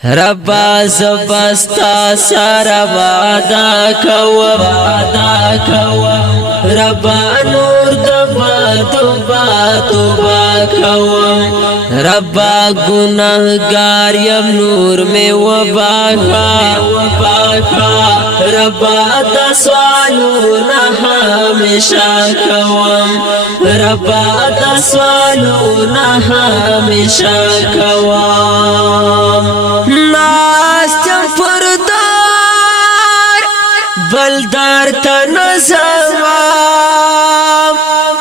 ربا زبستا سارا وعدا کوم ربا نور دبا توبا کوم ربا گناہگار یم نور میں وباکا ربا دسوالونا ہمیشہ کوم ربا دسوالونا ہمیشہ کوم ناستم پردار بلدار تنزوام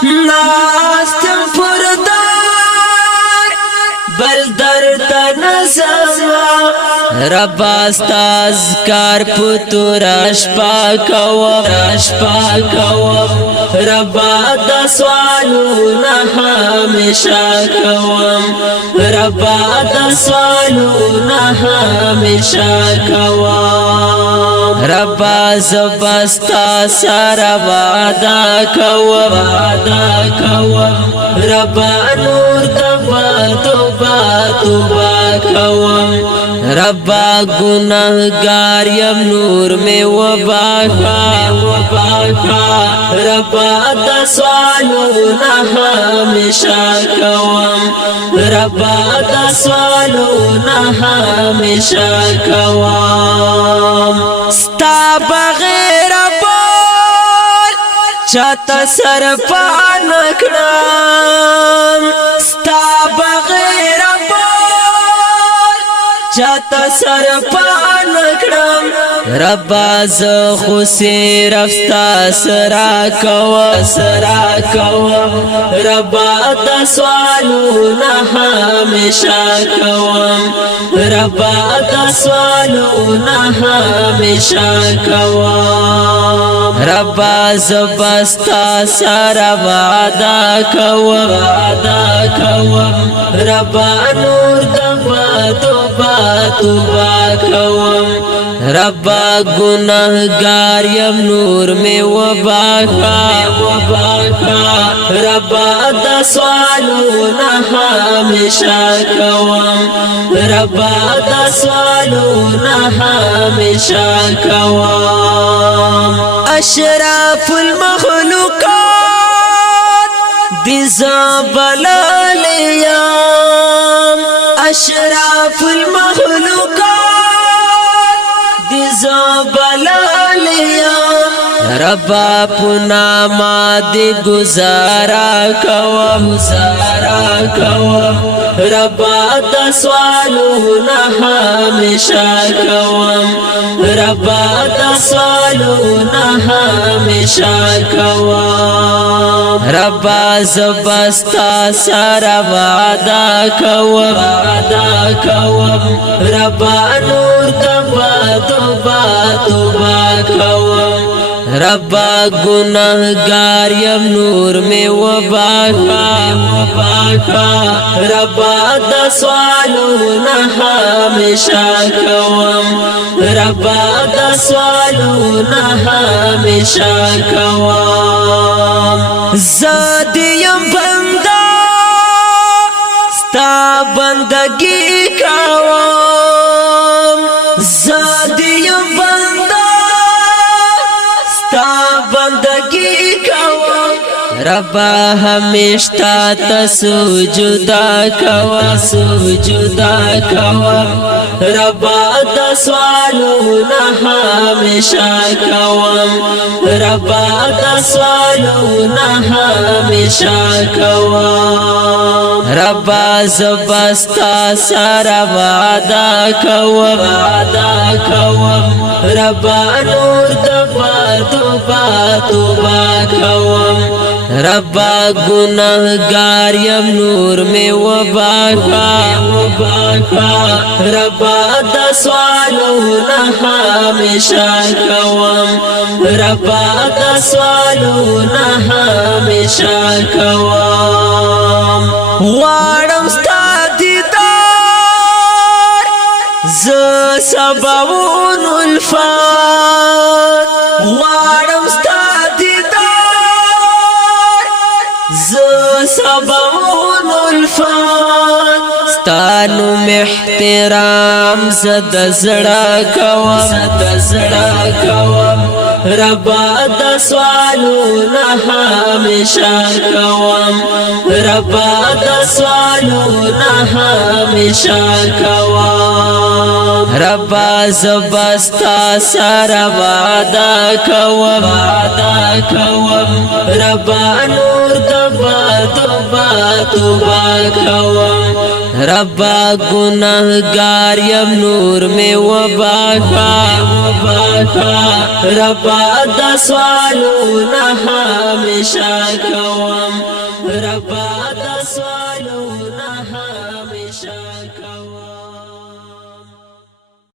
ناستم پردار بلدار تنزوام ربا استازکار پتور اشپا کوم ربا دسوالونا ہمیشہ کوم ربا دسوالونا ہمیشہ کوم ربا زبستا سارا وعدا کوم ربا نور دبا توبا کوم ربا گناہگار یم نور میں وباکا ربا دسوالونا ہمیشہ کوم ربا دسوالونا ہمیشہ کوم ستا بغیر بول چاہتا سر پانکڑام ستا بغیر بول چاہتا سر پانکڑام ربا زخو سے رفتا سرا کوم ربا دسوالونا ہمیشہ کوم ربا دسوالونا ہمیشہ کوم ربا زبستا سارا وعدا کوم ربا نور دبا توبا کوم ربا گناہگار یم نور میں وباکا ربا دسوالونا ہمیشہ کوم ربا دسوالونا ہمیشہ کوم اشراف المخلوقات دیزا بلالیم اشراف المخلوقات ربا پنا مادی گزارا کوم ربا دسوالونا ہمیشہ کوم ربا دسوالونا ہمیشہ کوم ربا زبستا سارا وعدا کوم ربا نور دبا توبا کوم ربا گناہگار یم نور میں وباکا ربا دسوالونا ہمیشہ کوم ربا دسوالونا ہمیشہ کوم زادیم بندہ ستا بندگی کوم زادیم بندہ بندگی کوم ربا ہمیشہ تسجدہ کوم ربا دسوالونا ہمیشہ کوم ربا دسوالونا ہمیشہ کوم ربا زبستا سارا وعدا کوم ربا نور دبا توبا کوم ربا گناہگار یم نور میں وباکا ربا دسوالونا ہمیشہ کوم ربا دسوالونا ہمیشہ کوم غواړم ستا دیدار ز سباوون الفات غواړم ستا دیدار ز سباوون الفات ستا نو احترام زد زړه کوم ربا د سوالونه همیشه کوم ربا د سوالونه همیشه کوم ربا زبستا سره وعده کوم ربا نور د توبه کوم ربا گناہگار یم نور میں وباخا ربا د سوالونه همیشه کوم ربا